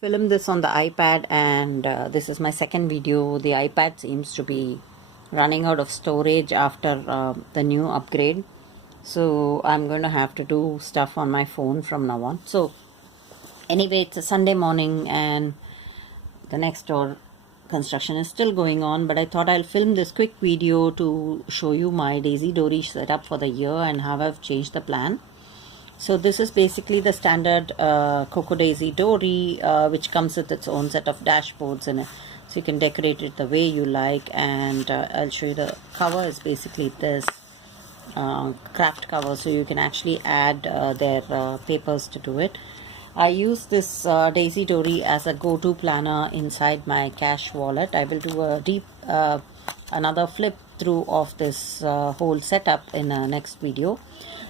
Filmed this on the iPad, and this is my second video. The iPad seems to be running out of storage after the new upgrade, so I'm going to have to do stuff on my phone from now on. So anyway, it's a Sunday morning and the next door construction is still going on, but I thought I'll film this quick video to show you my Daisy Dori setup for the year and how I've changed the plan. So this is basically the standard Coco Daisy Dori, which comes with its own set of dashboards in it. So you can decorate it the way you like, and I'll show you the cover is basically this craft cover, so you can actually add their papers to do it. I use this Daisy Dori as a go-to planner inside my cash wallet. I will do a deep another flip through of this whole setup in a next video.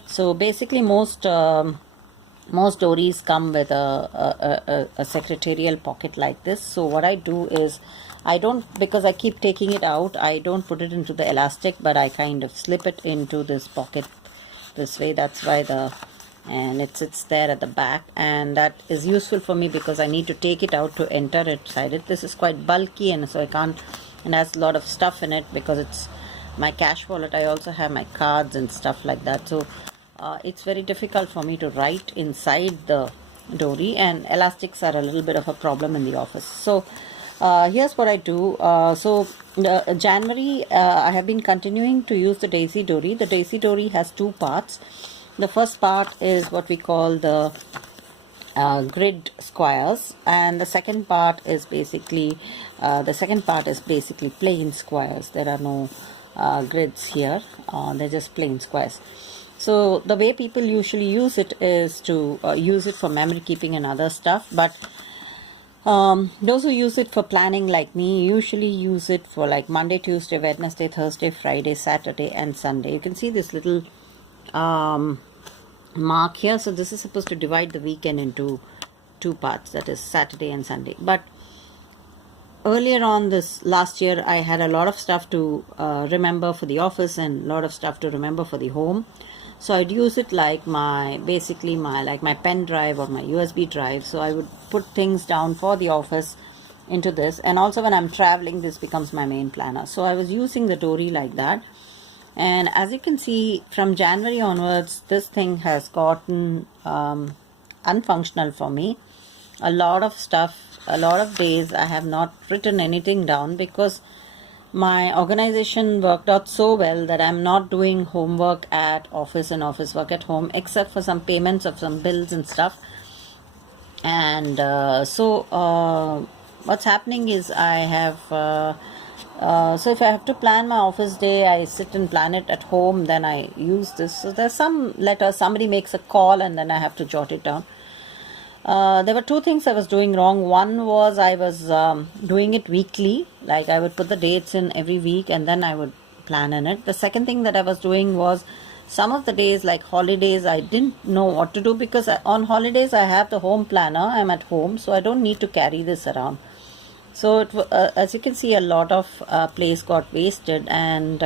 So basically most Dories come with a secretarial pocket like this. So what I do is, I don't, because I keep taking it out, I don't put it into the elastic, but I kind of slip it into this pocket this way. That's why and it sits there at the back, and that is useful for me because I need to take it out to enter it inside it. This is quite bulky, and so I can't, and has a lot of stuff in it because it's my cash wallet. I also have my cards and stuff like that, so it's very difficult for me to write inside the Dori, and elastics are a little bit of a problem in the office. So here's what I do. January I have been continuing to use the Daisy Dori. The Daisy Dori has two parts. The first part is what we call the grid squares, and the second part is basically plain squares. There are no grids here. They're just plain squares. So the way people usually use it is to use it for memory keeping and other stuff, but those who use it for planning like me usually use it for like Monday, Tuesday, Wednesday, Thursday, Friday, Saturday and Sunday. You can see this little mark here. So this is supposed to divide the weekend into two parts, that is Saturday and Sunday. But earlier on this last year, I had a lot of stuff to remember for the office and a lot of stuff to remember for the home. So I'd use it like my pen drive or my USB drive. So I would put things down for the office into this, and also when I'm traveling, this becomes my main planner. So I was using the Dori like that, and as you can see, from January onwards, this thing has gotten unfunctional for me. A lot of stuff, a lot of days I have not written anything down because my organization worked out so well that I'm not doing homework at office and office work at home, except for some payments of some bills and stuff. And what's happening is I have so if I have to plan my office day, I sit and plan it at home, then I use this. So there's some letter, somebody makes a call, and then I have to jot it down. There were two things I was doing wrong. One was I was doing it weekly, like I would put the dates in every week and then I would plan in it. The second thing that I was doing was, some of the days like holidays, I didn't know what to do because on holidays I have the home planner, I'm at home, so I don't need to carry this around. So as you can see, a lot of place got wasted, and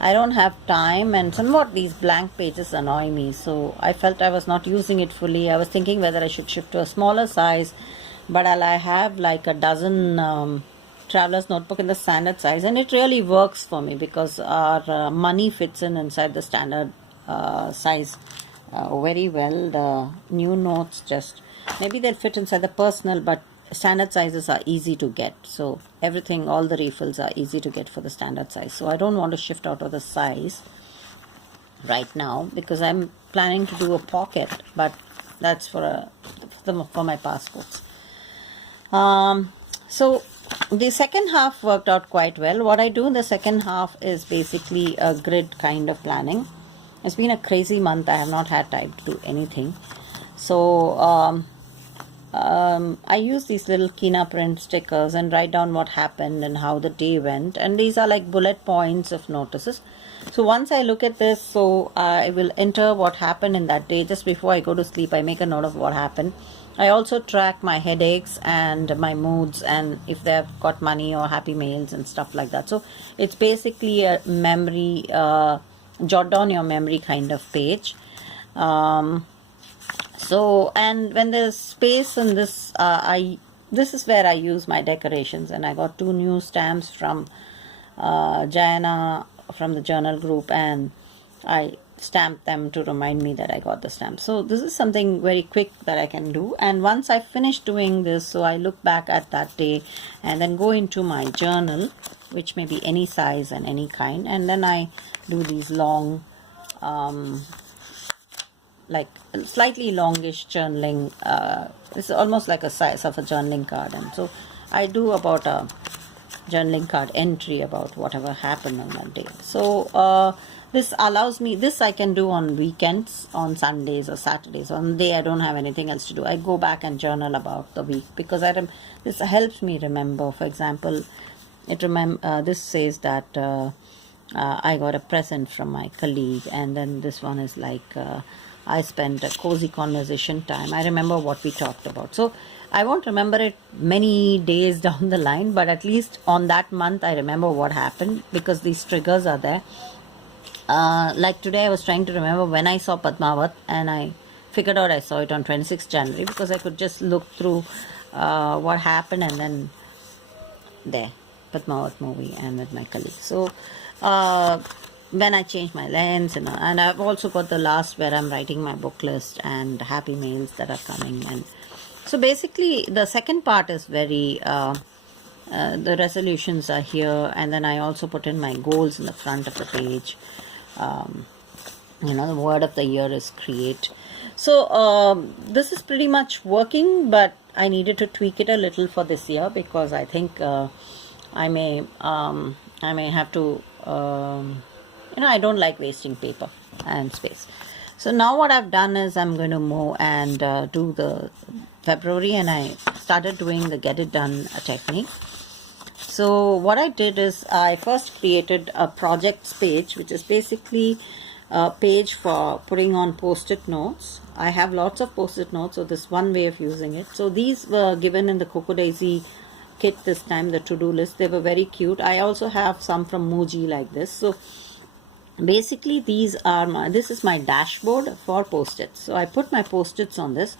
I don't have time, and somewhat these blank pages annoy me. So I felt I was not using it fully. I was thinking whether I should shift to a smaller size, but I have like a dozen traveler's notebook in the standard size, and it really works for me because our money fits inside the standard size very well. The new notes just, maybe they'll fit inside the personal, but standard sizes are easy to get. So everything, all the refills are easy to get for the standard size. So I don't want to shift out of the size right now because I'm planning to do a pocket, but that's for my passports. So the second half worked out quite well. What I do in the second half is basically a grid kind of planning. It's been a crazy month. I have not had time to do anything. So I use these little Kina print stickers and write down what happened and how the day went, and these are like bullet points of notices. So once I look at this, so I will enter what happened in that day. Just before I go to sleep, I make a note of what happened. I also track my headaches and my moods, and if they've got money or happy mails and stuff like that. So it's basically a memory, jot down your memory kind of page. So, and when there's space in this, this is where I use my decorations, and I got 2 new stamps from Jayana from the journal group, and I stamped them to remind me that I got the stamp. So this is something very quick that I can do, and once I finish doing this, so I look back at that day and then go into my journal, which may be any size and any kind, and then I do these long like slightly longish journaling. It's almost like a size of a journaling card, and so I do about a journaling card entry about whatever happened on that day. So this allows me, this I can do on weekends, on Sundays or Saturdays. On the day I don't have anything else to do, I go back and journal about the week, because this helps me remember. For example, this says that I got a present from my colleague, and then this one is like I spent a cozy conversation time. I remember what we talked about. So I won't remember it many days down the line, but at least on that month I remember what happened, because these triggers are there. Like today I was trying to remember when I saw Padmavat, and I figured out I saw it on 26th January, because I could just look through what happened, and then there, Padmavat movie, and with my colleague. So when I changed my lens, and I've also got the last where I'm writing my book list and happy mails that are coming. And so basically the second part is very the resolutions are here, and then I also put in my goals in the front of the page. The word of the year is create. So this is pretty much working, but I needed to tweak it a little for this year, because I think I may have to I don't like wasting paper and space. So now what I've done is I'm going to move and do the February, and I started doing the get it done technique. So what I did is I first created a projects page, which is basically a page for putting on post-it notes. I have lots of post-it notes, so this is one way of using it. So these were given in the Coco Daisy kit this time, the to-do list. They were very cute. I also have some from Muji like this. So basically this is my dashboard for post-its. So I put my post-its on this.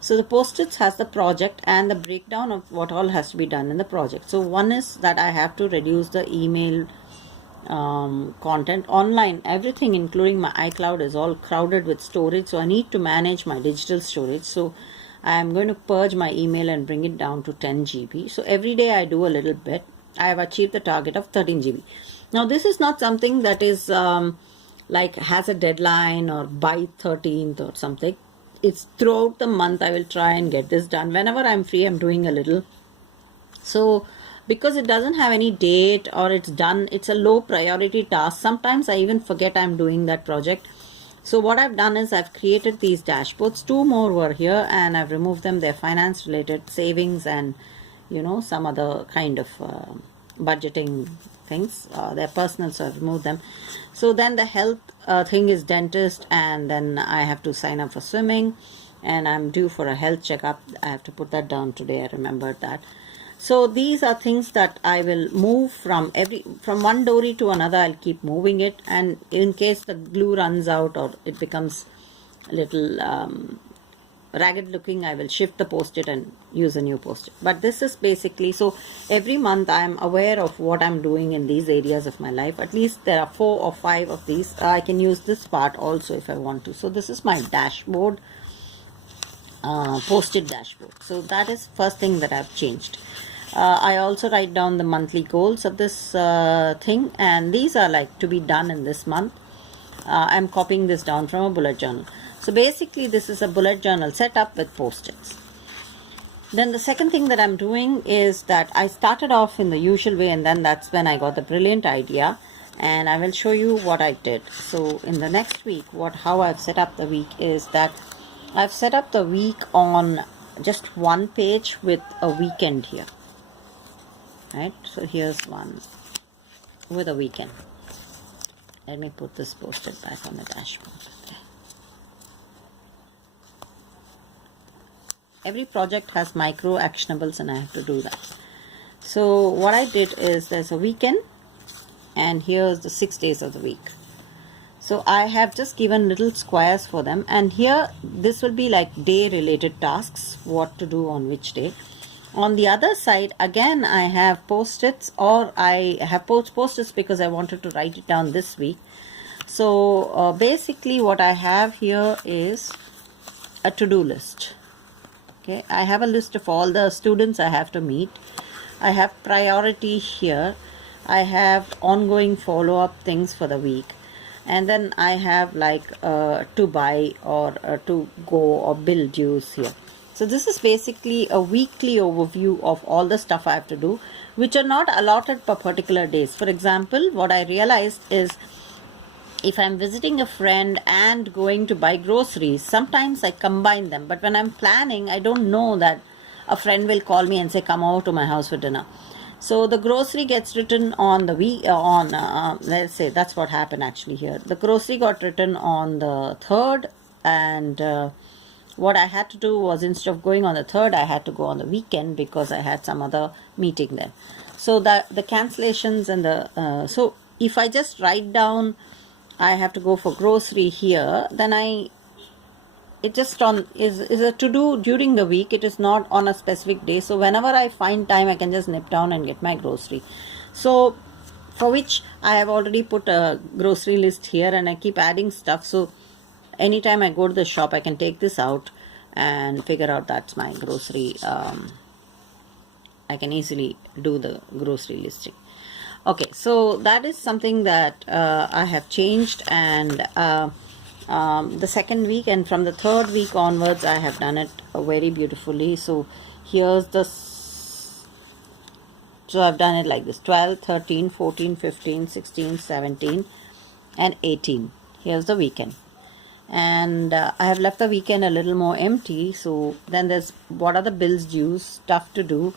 So the post-its has the project and the breakdown of what all has to be done in the project. So one is that I have to reduce the email content online. Everything including my iCloud is all crowded with storage, so I need to manage my digital storage. So I am going to purge my email and bring it down to 10 GB. So every day I do a little bit. I have achieved the target of 13 GB. Now this is not something that is like has a deadline or by 13th or something. It's throughout the month I will try and get this done. Whenever I'm free, I'm doing a little. So because it doesn't have any date or it's done, it's a low priority task. Sometimes I even forget I'm doing that project. So what I've done is I've created these dashboards. 2 more were here and I've removed them. They're finance related, savings and some other kind of budgeting things. They're personal, so I've removed them. So then the health thing is dentist, and then I have to sign up for swimming, and I'm due for a health checkup. I have to put that down today. I remembered that. So these are things that I will move from one Dori to another. I'll keep moving it, and in case the glue runs out or it becomes a little ragged looking, I will shift the post-it and use a new post-it. But this is basically, so every month I'm aware of what I'm doing in these areas of my life. At least there are 4 or 5 of these. I can use this part also if I want to. So this is my dashboard, post-it dashboard. So that is first thing that I've changed. I also write down the monthly goals of this thing, and these are like to be done in this month. I'm copying this down from a bullet journal. So basically this is a bullet journal set up with post-its. Then the second thing that I'm doing is that I started off in the usual way, and then that's when I got the brilliant idea, and I will show you what I did. So in the next week, how I've set up the week is that I've set up the week on just one page with a weekend here. Right, so here's one with a weekend. Let me put this post-it back on the dashboard. Okay. Every project has micro actionables and I have to do that. So what I did is there's a weekend and here's the 6 days of the week. So I have just given little squares for them, and here this will be like day related tasks, what to do on which day. On the other side, again, I have post-its, or I have post-its because I wanted to write it down this week. So basically what I have here is a to-do list. Okay, I have a list of all the students I have to meet. I have priority here. I have ongoing follow-up things for the week. And then I have like to buy or to go or bill dues here. So this is basically a weekly overview of all the stuff I have to do, which are not allotted per particular days. For example, what I realized is if I'm visiting a friend and going to buy groceries, sometimes I combine them. But when I'm planning, I don't know that a friend will call me and say, come over to my house for dinner. So the grocery gets written on the week, let's say that's what happened actually here. The grocery got written on the 3rd, and what I had to do was, instead of going on the 3rd, I had to go on the weekend because I had some other meeting there. So the cancellations and the, so if I just write down, I have to go for grocery here, then it just is a to do during the week. It is not on a specific day. So whenever I find time, I can just nip down and get my grocery. So for which I have already put a grocery list here, and I keep adding stuff. So anytime I go to the shop, I can take this out and figure out that's my grocery. I can easily do the grocery listing. Okay, so that is something that I have changed, and the second week and from the 3rd week onwards, I have done it very beautifully. So here's the, so I've done it like this: 12, 13, 14, 15, 16, 17 and 18. Here's the weekend. And I have left the weekend a little more empty. So then there's what are the bills due, stuff to do,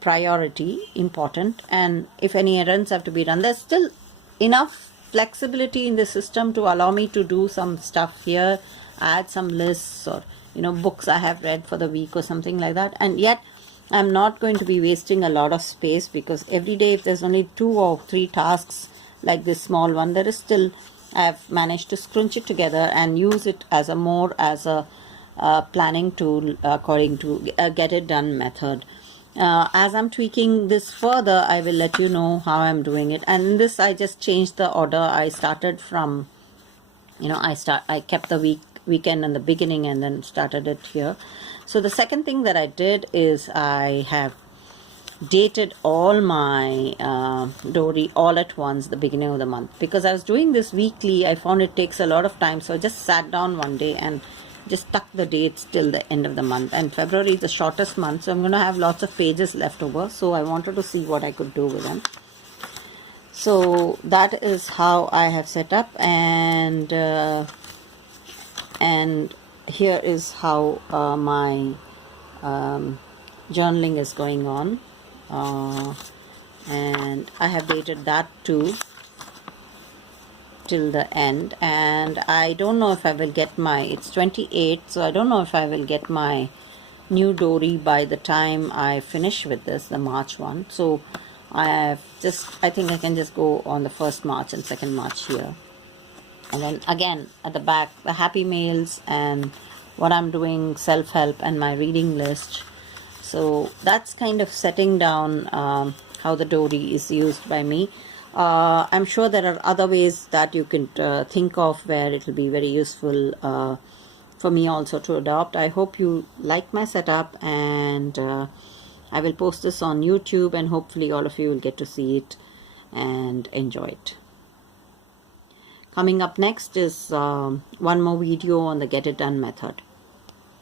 priority, important, and if any errands have to be done. There's still enough flexibility in the system to allow me to do some stuff here, add some lists, or books I have read for the week or something like that. And yet I'm not going to be wasting a lot of space, because every day, if there's only 2 or 3 tasks like this small one, there is still, I've managed to scrunch it together and use it as a more as a planning tool according to a get it done method. As I'm tweaking this further, I will let you know how I'm doing it. And in this, I just changed the order. I started from, I kept the weekend in the beginning and then started it here. So the second thing that I did is I have dated all my Dori all at once, the beginning of the month, because I was doing this weekly. I found it takes a lot of time, so I just sat down one day and just stuck the dates till the end of the month. And February is the shortest month, so I'm going to have lots of pages left over, so I wanted to see what I could do with them. So that is how I have set up, and here is how my journaling is going on. And I have dated that too till the end, and I don't know if I will get my, it's 28, so I don't know if I will get my new Dori by the time I finish with this, the March one. So I think I can just go on the 1st March and 2nd March here. And then again at the back, the happy mails and what I'm doing, self-help, and my reading list. So that's kind of setting down how the Dori is used by me. I'm sure there are other ways that you can think of where it will be very useful for me also to adopt. I hope you like my setup, and I will post this on YouTube, and hopefully all of you will get to see it and enjoy it. Coming up next is one more video on the Get It Done method.